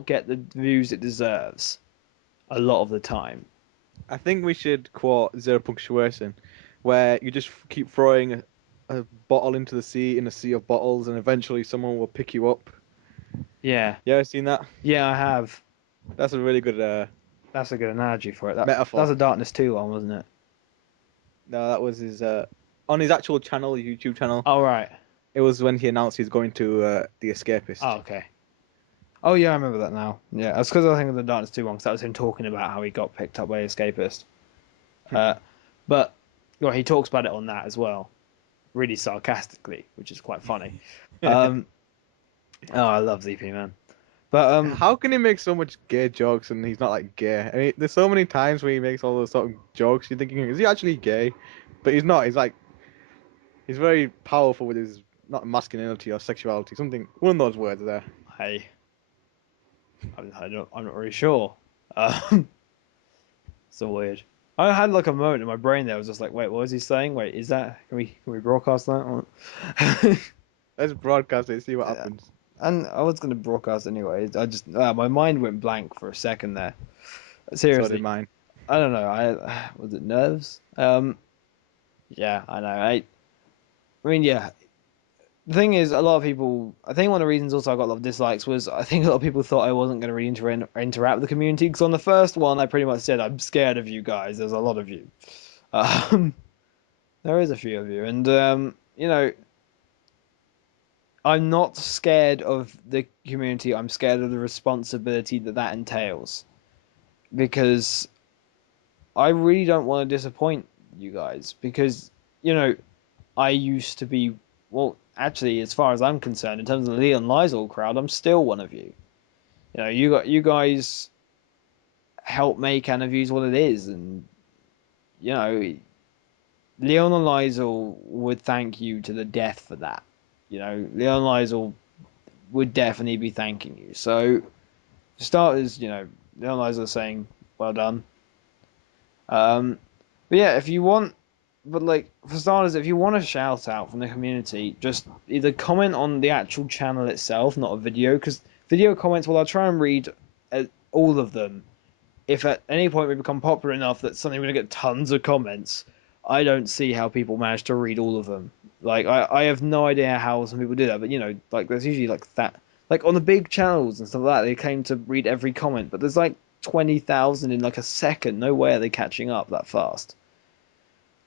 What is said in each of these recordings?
get the views it deserves a lot of the time. I think we should quote Zero Punctuation, where you just keep throwing a bottle into the sea in a sea of bottles, and eventually someone will pick you up. Yeah, You ever seen that? yeah, I have. That's a really good That's a good analogy for it. That's metaphor. a Darkness 2 one, wasn't it? No, that was his on his actual channel, YouTube channel. Oh right. It was when he announced he's going to The Escapist. Oh okay. Oh yeah, I remember that now. Yeah, that's because I think of the Darkness 2 one, because that was him talking about how he got picked up by Escapist. Uh, but well, he talks about it on that as well, really sarcastically, which is quite funny. Um, oh, I love ZP man. But How can he make so much gay jokes and he's not like gay? I mean, there's so many times where he makes all those sort of jokes. You're thinking, is he actually gay? But he's not. He's very powerful with his not masculinity or sexuality. Something one of those words there. I, I'm not really sure. Um, so weird. I had like a moment in my brain there. I was just like, wait, what was he saying? Wait, is that can we broadcast that? Let's broadcast it, see what Yeah. happens. And I was gonna broadcast anyway. I just my mind went blank for a second there. So did Seriously, mine. I don't know. I was it nerves? Yeah, I know. I mean, yeah. The thing is, a lot of people. I think one of the reasons also I got a lot of dislikes was I think a lot of people thought I wasn't going to really interact with the community, because on the first one I pretty much said I'm scared of you guys. There's a lot of you. Um, there is a few of you, and I'm not scared of the community. I'm scared of the responsibility that that entails, because I really don't want to disappoint you guys, because you know I used to be, well, actually, as far as I'm concerned, in terms of the Leon Lysol crowd, I'm still one of you. You guys help make Aniviews what it is, and you know, Leon and Lysol would thank you to the death for that. Leon Lysol would definitely be thanking you. So, for starters, Leon Lysol saying, well done. Um, but yeah, if you want, but like for starters, if you want a shout out from the community, just either comment on the actual channel itself, not a video, because video comments, well, I'll try and read all of them. If at any point we become popular enough that suddenly we're going to get tons of comments, I don't see how people manage to read all of them. Like, I have no idea how some people do that, but like there's usually like that, like on the big channels and stuff like that, they claim to read every comment, but there's like 20,000 in like a second. No way are they catching up that fast.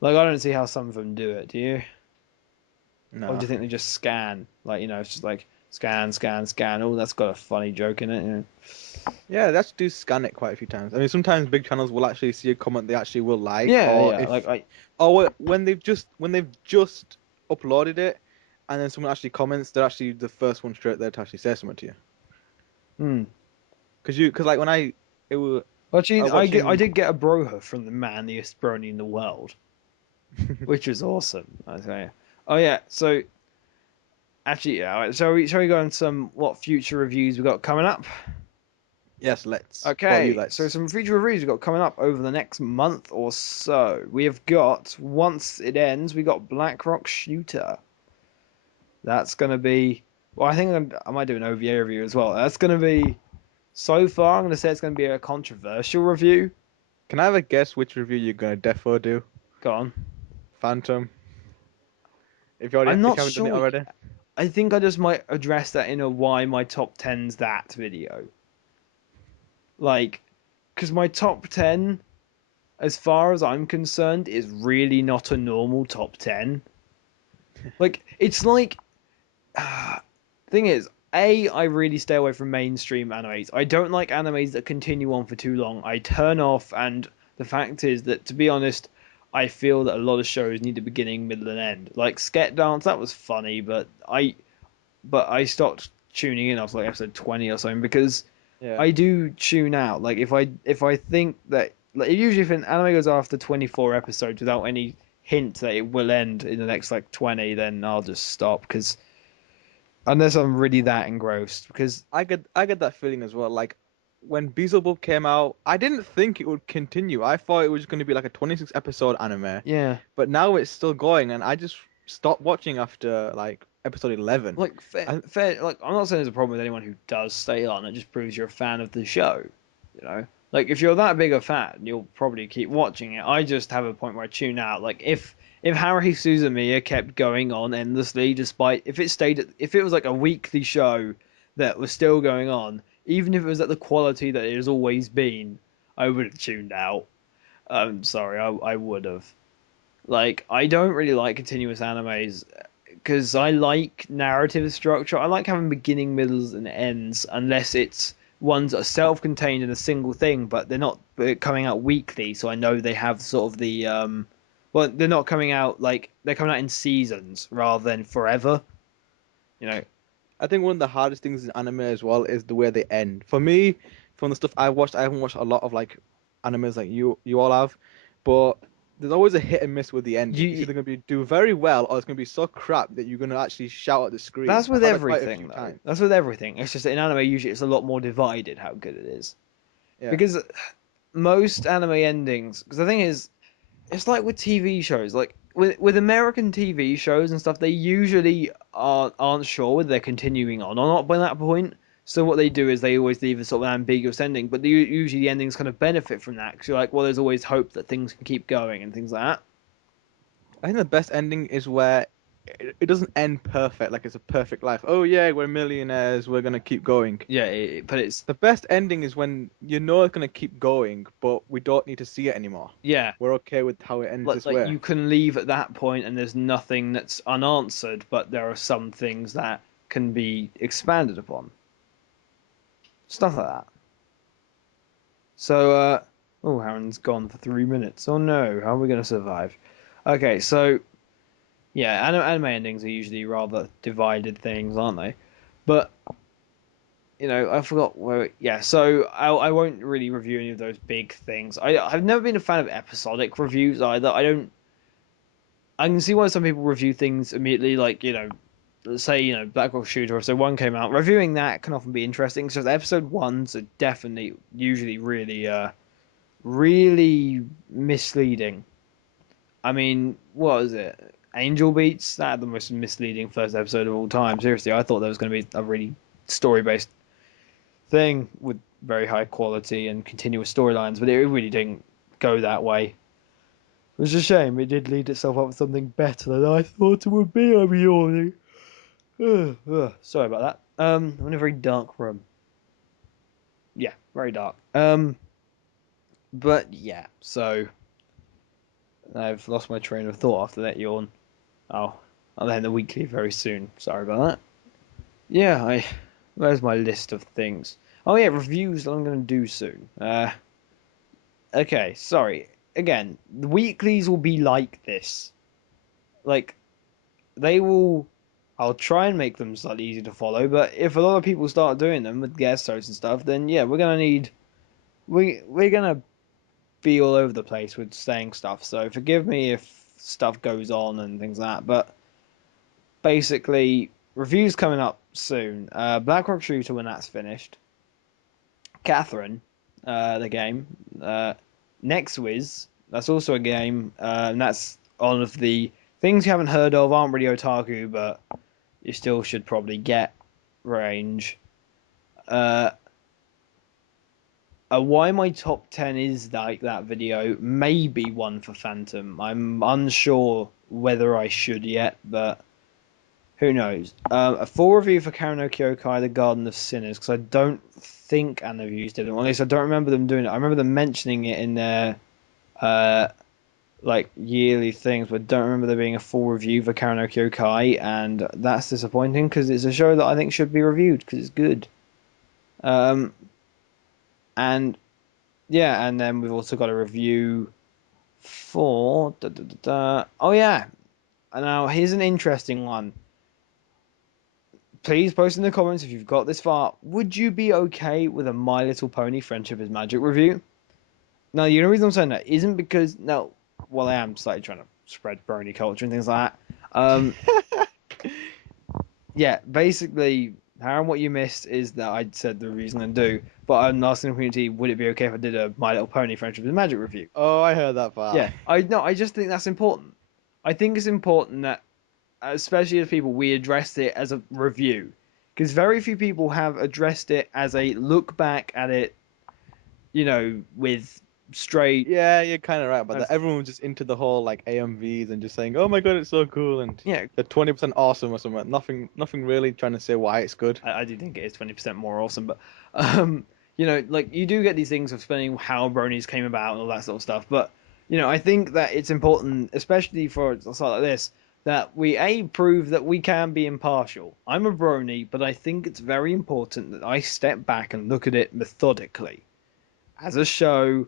Like, I don't see how some of them do it. Do you? Or do No. you think they just scan? Like, it's just like scan, scan, scan. Oh, that's got a funny joke in it. Yeah, they actually do scan it quite a few times. I mean, sometimes big channels will actually see a comment they actually will like, Yeah, or yeah. Like, when they've just uploaded it, and then someone actually comments, they're actually the first one straight there to actually say something to you. hmm. Because like when it was Actually, I watching. did get a broha from the manliest brony in the world, which was awesome. I tell you. Oh yeah. So actually, yeah. All right, shall we go on some what future reviews we got coming up? Yes, let's. What you Okay, so let's. some future reviews we've got coming up over the next month or so. We have got, once it ends, we got Blackrock Shooter. That's going to be, well, I think I might do an OVA review as well. That's going to be, so far, I'm going to say it's going to be a controversial review. Can I have a guess which review you're gonna defo do? Go on. Phantom. I'm If not you haven't done it sure. already. I think I just might address that in a why my top 10's that video. Like, because my top 10, as far as I'm concerned, is really not a normal top 10. Like, it's like, thing is, I really stay away from mainstream animes. I don't like animes that continue on for too long. I turn off, and the fact is that, to be honest, I feel that a lot of shows need a beginning, middle, and end. Like Sket Dance, that was funny, but I stopped tuning in after like episode 20 or something, because Yeah. I do tune out. Like if I think that, like, usually if an anime goes after 24 episodes without any hint that it will end in the next like 20, then I'll just stop, because unless I'm really that engrossed. Because I get that feeling as well. Like when Beelzebub came out, I didn't think it would continue. I thought it was going to be like a 26 episode anime, yeah, but now it's still going, and I just stopped watching after like episode 11. Like I, fair. Like I'm not saying there's a problem with anyone who does stay on. It just proves you're a fan of the show. You know, like if you're that big a fan, you'll probably keep watching it. I just have a point where I tune out. Like if Harry Suzamiya kept going on endlessly, despite if it stayed if it was like a weekly show that was still going on, even if it was at the quality that it has always been, I would have tuned out. I'm sorry, I would have. Like I don't really like continuous animes because I like narrative structure. I like having beginning, middles, and ends, unless it's ones that are self-contained in a single thing, but they're not coming out weekly. So I know they have sort of the well, they're not coming out like they're coming out in seasons rather than forever. You know, I think one of the hardest things in anime as well is the way they end. For me, from the stuff I've watched, I haven't watched a lot of like animes like you all have, but there's always a hit and miss with the ending. It's you either going to be do very well or it's going to be so crap that you're going to actually shout at the screen. that's I've with had that quite a everything few though. times. That's with everything. It's just that in anime usually it's a lot more divided how good it is Yeah. because most anime endings. Because the thing is, it's like with TV shows, like with American TV shows and stuff, they usually aren't sure whether they're continuing on or not by that point. So what they do is they always leave a sort of ambiguous ending, but usually the endings kind of benefit from that because you're like, well, there's always hope that things can keep going and things like that. I think the best ending is where it doesn't end perfect, like it's a perfect life. Oh yeah, we're millionaires, we're gonna keep going. Yeah, but it's The best ending is when you know it's gonna keep going, but we don't need to see it anymore. yeah, We're okay with how it ends this like way. you can leave at that point and there's nothing that's unanswered, but there are some things that can be expanded upon, stuff like that. So, oh, Aaron's gone for 3 minutes. Oh no, how are we going to survive? Okay, so yeah, anime endings are usually rather divided things, aren't they? But I forgot where. Yeah, so I won't really review any of those big things. I've never been a fan of episodic reviews either. I don't. I can see why some people review things immediately, like let's say Black Rock Shooter. So one came out, reviewing that can often be interesting. So the episode ones are definitely usually really misleading. I mean, what was it? Angel Beats? That had the most misleading first episode of all time. Seriously, I thought there was going to be a really story based thing with very high quality and continuous storylines, but it really didn't go that way. It was a shame. It did lead itself up with something better than I thought it would be. I'm yawning. Sorry about that. I'm in a very dark room. Yeah, very dark. But yeah, so I've lost my train of thought after that yawn. Oh, I'll end the weekly very soon. Sorry about that. Yeah, where's my list of things? Oh yeah, reviews that I'm gonna do soon. Okay, sorry. Again, the weeklies will be like this. Like they will. I'll try and make them slightly easy to follow, but if a lot of people start doing them with guest hosts and stuff, then yeah, we're gonna be all over the place with saying stuff. So forgive me if stuff goes on and things like that. But basically, reviews coming up soon. Black Rock Shooter when that's finished. Catherine, the game. Next Wiz, that's also a game, and that's one of the things you haven't heard of. Aren't really otaku, but you still should probably get range. Uh, why my top 10 is like that video, maybe one for Phantom. I'm unsure whether I should yet, but who knows? A full review for Karen no Kyokai, The Garden of Sinners, because I don't think Aniview did it. Or at least I don't remember them doing it. I remember them mentioning it in their uh, like yearly things, but don't remember there being a full review for Karen no Kyokai, and that's disappointing because it's a show that I think should be reviewed because it's good. Um, and yeah, and then we've also got a review for oh yeah. Now here's an interesting one. Please post in the comments if you've got this far. Would you be okay with a My Little Pony Friendship is Magic review? Now, the only reason I'm saying that isn't because no, well, I am slightly trying to spread brony culture and things like that. Yeah, basically, Aaron, what you missed is that I said the reason I do, but I'm asking the community, would it be okay if I did a My Little Pony Friendship is Magic review? Oh, I heard that part. Yeah, I no, I just think that's important. I think it's important that especially as people, we addressed it as a review because very few people have addressed it as a look back at it, with straight. Yeah, you're kind of right about As, that. Everyone was just into the whole like AMVs and just saying, "Oh my God, it's so cool," and yeah, they're 20% awesome or something. Nothing really trying to say why it's good. I do think it is 20% more awesome, but like you do get these things of explaining how bronies came about and all that sort of stuff. But I think that it's important, especially for a site like this, that we prove that we can be impartial. I'm a brony, but I think it's very important that I step back and look at it methodically as a show,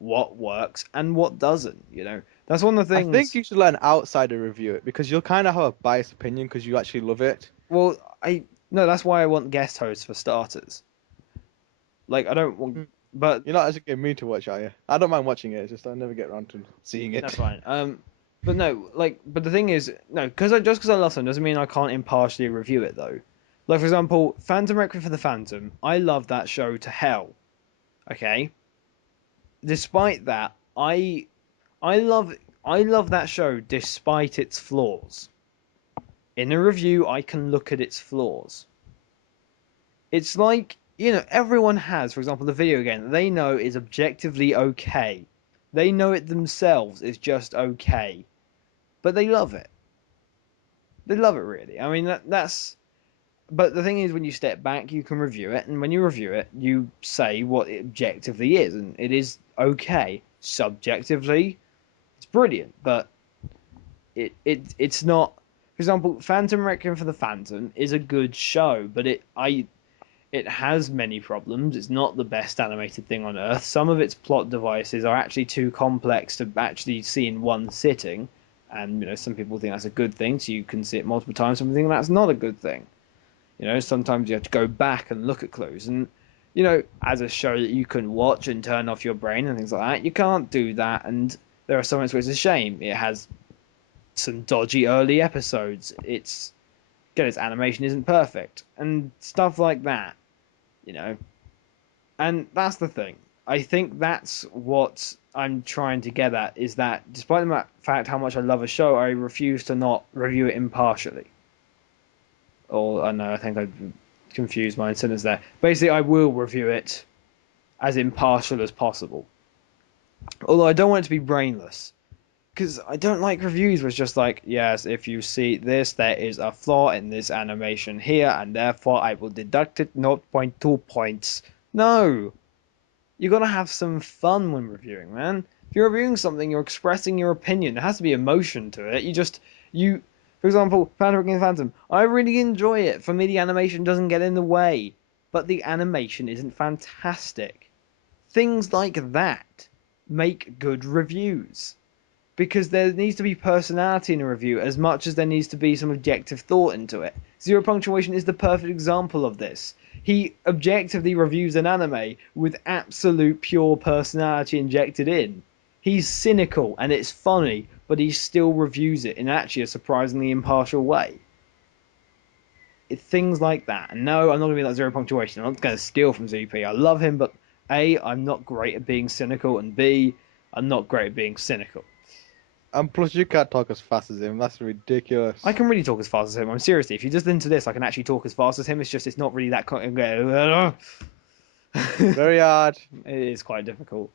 what works and what doesn't. That's one of the I think things. you should let an outsider review it because you'll kind of have a biased opinion because you actually love it. Well, I no, that's why I want guest hosts for starters. Like I don't want, Hmm. but You're not actually getting me to watch, are you? I don't mind watching it. It's just I never get around to seeing no, it. fine. But no, but the thing is, no, because I love something doesn't mean I can't impartially review it though. Like for example, Phantom Requiem for the Phantom. I love that show to hell. Okay. Despite that, I love I love that show despite its flaws. In a review, I can look at its flaws. It's like, everyone has, for example, the video game that they know is objectively okay. They know it themselves is just okay, but they love it. They love it really. I mean, that's. But the thing is, when you step back, you can review it, and when you review it, you say what it objectively is, and it is okay. Subjectively, it's brilliant, but it's not. For example, Phantom Requiem for the Phantom is a good show, but it has many problems. It's not the best animated thing on earth. Some of its plot devices are actually too complex to actually see in one sitting, and some people think that's a good thing, so you can see it multiple times. Some think that's not a good thing. Sometimes you have to go back and look at clues, and as a show that you can watch and turn off your brain and things like that, you can't do that. And there are some moments where it's a shame. It has some dodgy early episodes. Its animation isn't perfect and stuff like that. You know, And that's the thing. I think that's what I'm trying to get at is that despite the fact how much I love a show, I refuse to not review it impartially. Or I know I think I confused my sentence there. Basically, I will review it as impartial as possible. Although I don't want it to be brainless. Because I don't like reviews where it's just like, yes, if you see this, there is a flaw in this animation here, and therefore I will deduct it zero point 0.2 points. No, you gotta have some fun when reviewing, man. If you're reviewing something, you're expressing your opinion. There has to be emotion to it. For example, Phantom King Phantom. I really enjoy it. For me, the animation doesn't get in the way, but the animation isn't fantastic. Things like that make good reviews because there needs to be personality in a review as much as there needs to be some objective thought into it. Zero Punctuation is the perfect example of this. He objectively reviews an anime with absolute pure personality injected in. He's cynical and it's funny, but he still reviews it in actually a surprisingly impartial way. Things like that. And no, I'm not going to be like Zero Punctuation. I'm not going to steal from ZP. I love him, but A, I'm not great at being cynical, and B, I'm not great at being cynical. And plus, you can't talk as fast as him. That's I ridiculous. can really talk as fast as him. I'm seriously. If you just listen to this, I can actually talk as fast as him. It's just it's not really that. It Very hard. is quite difficult.